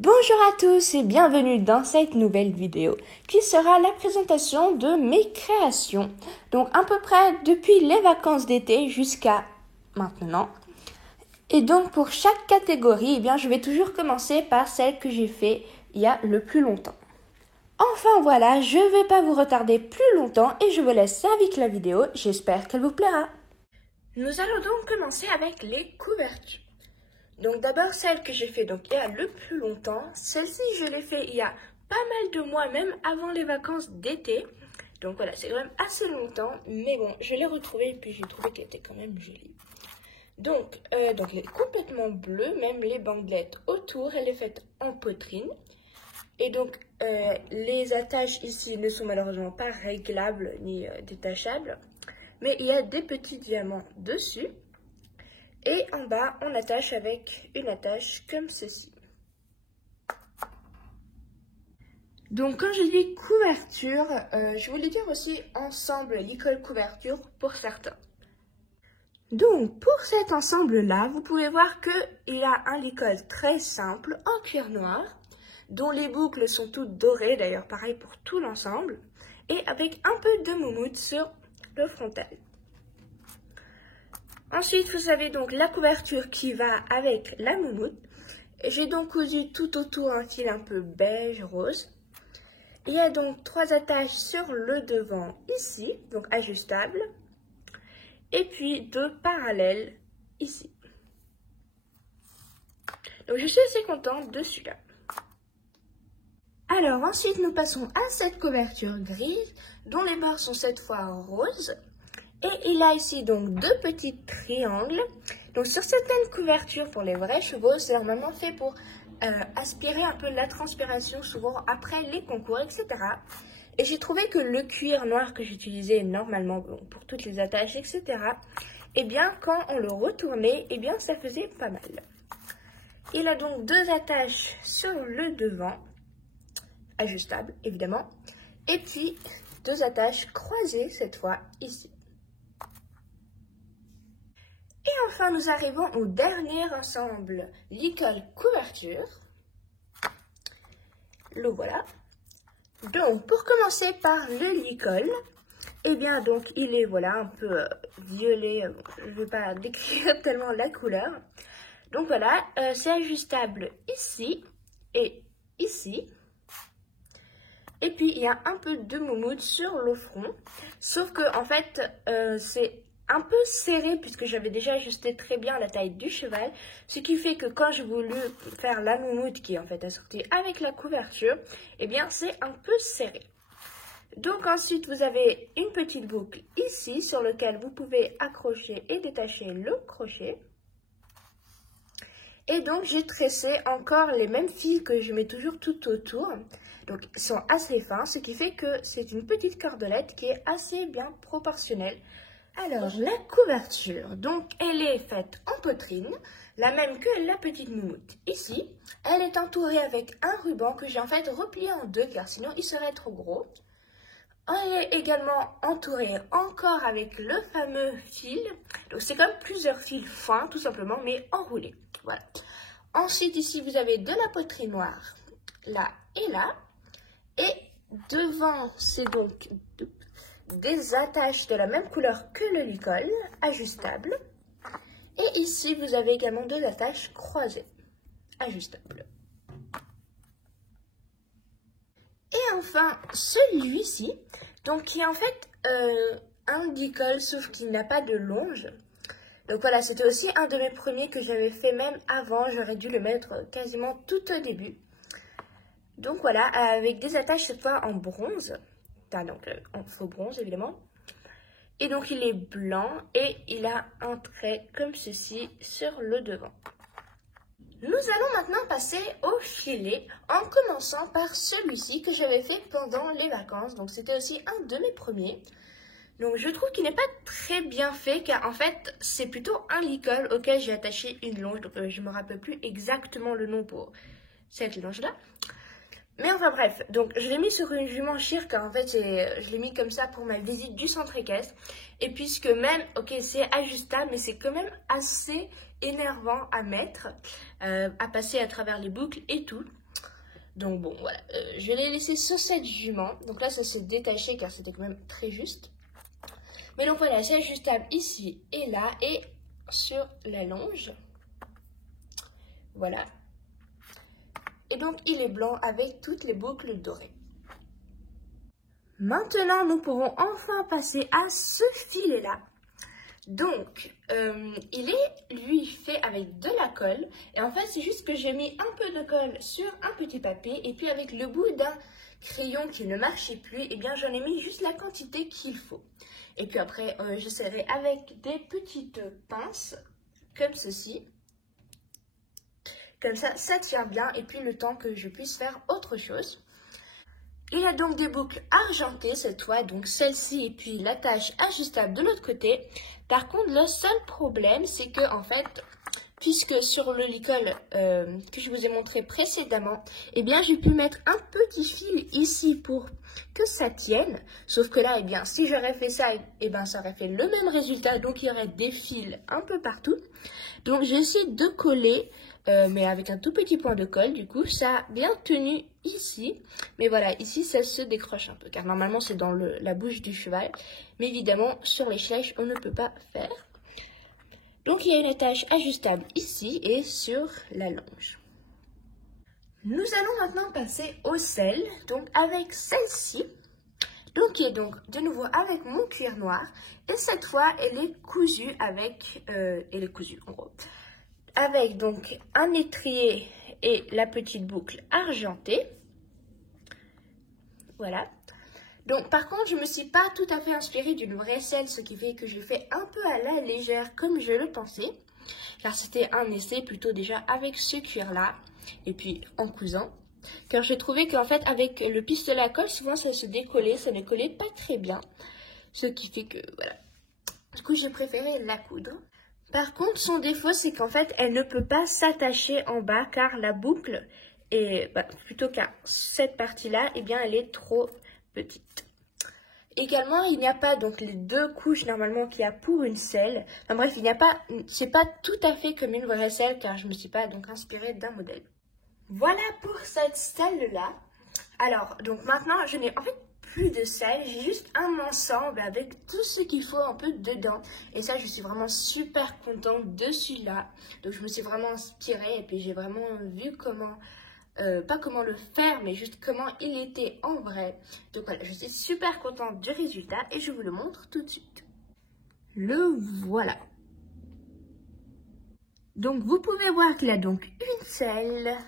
Bonjour à tous et bienvenue dans cette nouvelle vidéo qui sera la présentation de mes créations. Donc à peu près depuis les vacances d'été jusqu'à maintenant. Et donc pour chaque catégorie, je vais toujours commencer par celle que j'ai fait il y a le plus longtemps. Enfin voilà, je ne vais pas vous retarder plus longtemps et je vous laisse avec la vidéo. J'espère qu'elle vous plaira. Nous allons donc commencer avec les couvertures. Donc d'abord celle que j'ai fait il y a le plus longtemps. Celle-ci je l'ai fait il y a pas mal de mois, même avant les vacances d'été. Donc voilà, c'est quand même assez longtemps, mais bon, je l'ai retrouvée et puis j'ai trouvé qu'elle était quand même jolie. Donc elle est complètement bleue, même les bandelettes autour, elle est faite en poitrine. Et donc les attaches ici ne sont malheureusement pas réglables ni détachables, mais il y a des petits diamants dessus. Et en bas, on attache avec une attache comme ceci. Donc quand je dis couverture, je voulais dire aussi ensemble licol couverture pour certains. Donc pour cet ensemble-là, vous pouvez voir qu'il y a un licol très simple en cuir noir, dont les boucles sont toutes dorées, d'ailleurs pareil pour tout l'ensemble, et avec un peu de moumoute sur le frontal. Ensuite, vous avez donc la couverture qui va avec la moumoute. J'ai donc cousu tout autour un fil un peu beige rose. Il y a donc 3 attaches sur le devant ici, donc ajustables. Et puis 2 parallèles ici. Donc je suis assez contente de celui-là. Alors ensuite, nous passons à cette couverture grise, dont les bords sont cette fois roses. Et il a ici donc 2 petits triangles. Donc sur certaines couvertures pour les vrais chevaux, c'est normalement fait pour aspirer un peu la transpiration, souvent après les concours, etc. Et j'ai trouvé que le cuir noir que j'utilisais normalement pour toutes les attaches, etc., eh bien quand on le retournait, eh bien ça faisait pas mal. Il a donc 2 attaches sur le devant, ajustables évidemment, et puis 2 attaches croisées cette fois ici. Et enfin, nous arrivons au dernier ensemble licol couverture. Le voilà. Donc, pour commencer par le licol, eh bien, donc, il est, voilà, un peu violet. Je ne vais pas décrire tellement la couleur. Donc, voilà, c'est ajustable ici et ici. Et puis, il y a un peu de moumoute sur le front. Sauf que, en fait, c'est un peu serré puisque j'avais déjà ajusté très bien la taille du cheval, ce qui fait que quand j'ai voulu faire la moumoute qui est en fait assortie avec la couverture, eh bien c'est un peu serré. Donc ensuite vous avez une petite boucle ici sur laquelle vous pouvez accrocher et détacher le crochet. Et donc j'ai tressé encore les mêmes fils que je mets toujours tout autour. Donc ils sont assez fins, ce qui fait que c'est une petite cordelette qui est assez bien proportionnelle. Alors, la couverture, donc elle est faite en poitrine, la même que la petite moumoute. Ici, elle est entourée avec un ruban que j'ai en fait replié en 2 car sinon il serait trop gros. Elle est également entourée encore avec le fameux fil. Donc c'est comme plusieurs fils fins tout simplement mais enroulés. Voilà. Ensuite ici vous avez de la poitrine noire là et là. Et devant c'est donc des attaches de la même couleur que le licol, ajustables. Et ici, vous avez également 2 attaches croisées, ajustables. Et enfin, celui-ci, donc qui est en fait un licol, sauf qu'il n'a pas de longe. Donc voilà, c'était aussi un de mes premiers que j'avais fait même avant. J'aurais dû le mettre quasiment tout au début. Donc voilà, avec des attaches cette fois en bronze. Donc en faux bronze évidemment. Et donc il est blanc et il a un trait comme ceci sur le devant. Nous allons maintenant passer au filet en commençant par celui-ci que j'avais fait pendant les vacances. Donc c'était aussi un de mes premiers. Donc je trouve qu'il n'est pas très bien fait car en fait c'est plutôt un licol auquel j'ai attaché une longe. Donc je ne me rappelle plus exactement le nom pour cette longe-là. Mais enfin bref, donc je l'ai mis sur une jument chire car en fait je l'ai mis comme ça pour ma visite du centre équestre. Et puisque même, ok c'est ajustable mais c'est quand même assez énervant à mettre, à passer à travers les boucles et tout. Donc bon, voilà, je l'ai laissé sur cette jument. Donc là, ça s'est détaché car c'était quand même très juste. Mais donc voilà, c'est ajustable ici et là et sur la longe. Voilà. Et donc, il est blanc avec toutes les boucles dorées. Maintenant, nous pourrons enfin passer à ce filet-là. Donc, il est, lui, fait avec de la colle. Et en fait, c'est juste que j'ai mis un peu de colle sur un petit papier. Et puis, avec le bout d'un crayon qui ne marchait plus, eh bien, j'en ai mis juste la quantité qu'il faut. Et puis après, je serrai avec des petites pinces, comme ceci. Comme ça tient bien. Et puis, le temps que je puisse faire autre chose. Il a donc des boucles argentées cette fois, donc celle-ci et puis l'attache ajustable de l'autre côté. Par contre, le seul problème, c'est que en fait, puisque sur le licol que je vous ai montré précédemment, eh bien j'ai pu mettre un petit fil ici pour que ça tienne. Sauf que là, eh bien, si j'aurais fait ça, eh bien ça aurait fait le même résultat, donc il y aurait des fils un peu partout. Donc j'ai essayé de coller, mais avec un tout petit point de colle, du coup, ça a bien tenu ici. Mais voilà, ici, ça se décroche un peu, car normalement, c'est dans la bouche du cheval. Mais évidemment, sur les flèches, on ne peut pas faire. Donc, il y a une attache ajustable ici et sur la longe. Nous allons maintenant passer aux selles, donc avec celle-ci. Donc, qui est donc de nouveau avec mon cuir noir. Et cette fois, elle est cousue avec, en gros. Avec donc un étrier et la petite boucle argentée. Voilà. Donc par contre, je ne me suis pas tout à fait inspirée d'une vraie selle, ce qui fait que je fais un peu à la légère comme je le pensais. Car c'était un essai plutôt déjà avec ce cuir-là. Et puis en cousant. Car j'ai trouvé qu'en fait avec le pistolet à colle, souvent ça se décollait, ça ne collait pas très bien. Ce qui fait que voilà. Du coup, j'ai préféré la coudre. Par contre, son défaut, c'est qu'en fait, elle ne peut pas s'attacher en bas car la boucle, est, plutôt qu'à cette partie-là, eh bien, elle est trop petite. Également, il n'y a pas donc les deux couches normalement qu'il y a pour une selle. Enfin bref, il n'y a pas, c'est pas tout à fait comme une vraie selle car je ne me suis pas donc inspirée d'un modèle. Voilà pour cette selle-là. Alors, donc maintenant, je n'ai en fait plus de selle, j'ai juste un ensemble avec tout ce qu'il faut un peu dedans. Et ça, je suis vraiment super contente de celui-là. Donc, je me suis vraiment inspirée et puis j'ai vraiment vu comment, pas comment le faire, mais juste comment il était en vrai. Donc voilà, je suis super contente du résultat et je vous le montre tout de suite. Le voilà. Donc, vous pouvez voir qu'il a donc une selle,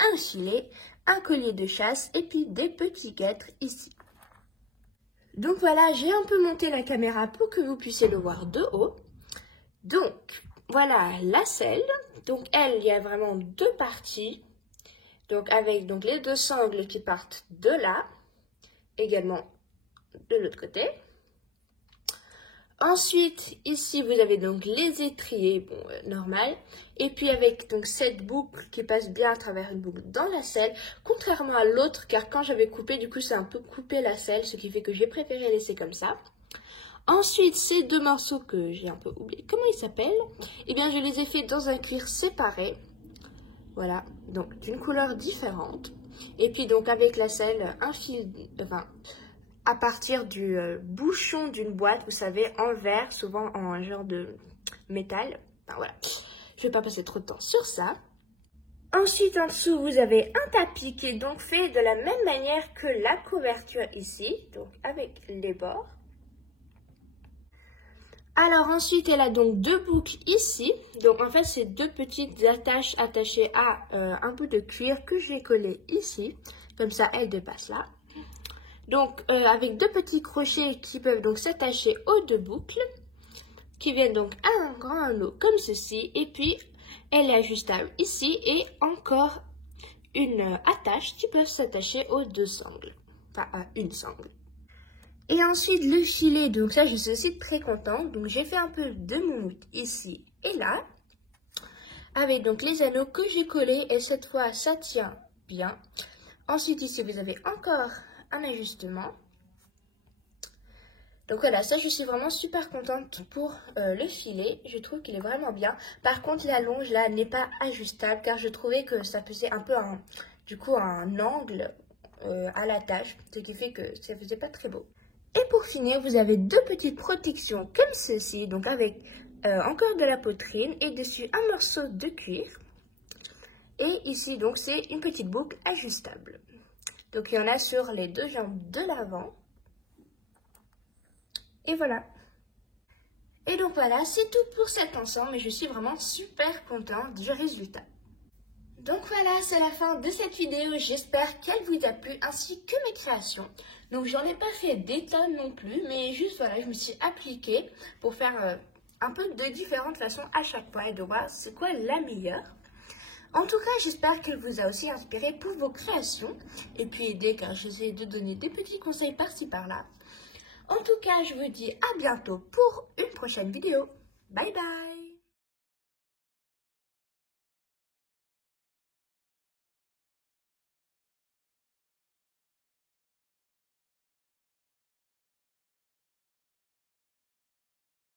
un filet, un collier de chasse et puis des petits guêtres ici. Donc voilà, j'ai un peu monté la caméra pour que vous puissiez le voir de haut. Donc voilà la selle. Donc elle, il y a vraiment deux parties. Donc avec donc les deux sangles qui partent de là, également de l'autre côté. Ensuite, ici, vous avez donc les étriers, bon, normal. Et puis avec donc cette boucle qui passe bien à travers une boucle dans la selle. Contrairement à l'autre, car quand j'avais coupé, du coup, ça a un peu coupé la selle, ce qui fait que j'ai préféré laisser comme ça. Ensuite, ces deux morceaux que j'ai un peu oublié, comment ils s'appellent? Eh bien, je les ai fait dans un cuir séparé. Voilà, donc d'une couleur différente. Et puis donc avec la selle, un fil, enfin, à partir du bouchon d'une boîte, vous savez, en verre, souvent en un genre de métal. Enfin, voilà, je vais pas passer trop de temps sur ça. Ensuite, en dessous, vous avez un tapis qui est donc fait de la même manière que la couverture ici, donc avec les bords. Alors ensuite, elle a donc deux boucles ici. Donc en fait, c'est deux petites attaches attachées à un bout de cuir que j'ai collé ici. Comme ça, elle dépasse là. Donc avec deux petits crochets qui peuvent donc s'attacher aux deux boucles. Qui viennent donc à un grand anneau comme ceci. Et puis, elle est ajustable ici. Et encore une attache qui peut s'attacher aux deux sangles. Enfin, à une sangle. Et ensuite, le filet, donc ça, je suis aussi très contente. Donc, j'ai fait un peu de moumoute ici et là. Avec donc les anneaux que j'ai collés. Et cette fois, ça tient bien. Ensuite, ici, vous avez encore un ajustement. Donc voilà, ça, je suis vraiment super contente pour le filet. Je trouve qu'il est vraiment bien. Par contre, la longe, là, n'est pas ajustable. Car je trouvais que ça faisait un peu un du coup un angle à la tâche, ce qui fait que ça faisait pas très beau. Et pour finir, vous avez deux petites protections comme ceci, donc avec encore de la poitrine et dessus un morceau de cuir. Et ici, donc, c'est une petite boucle ajustable. Donc, il y en a sur les deux jambes de l'avant. Et voilà. Et donc voilà, c'est tout pour cet ensemble et je suis vraiment super contente du résultat. Donc voilà, c'est la fin de cette vidéo. J'espère qu'elle vous a plu ainsi que mes créations. Donc j'en ai pas fait des tonnes non plus, mais juste voilà, je me suis appliquée pour faire un peu de différentes façons à chaque fois et de voir c'est quoi la meilleure. En tout cas, j'espère qu'elle vous a aussi inspiré pour vos créations et puis aidé car j'essaie de donner des petits conseils par-ci par-là. En tout cas, je vous dis à bientôt pour une prochaine vidéo. Bye bye!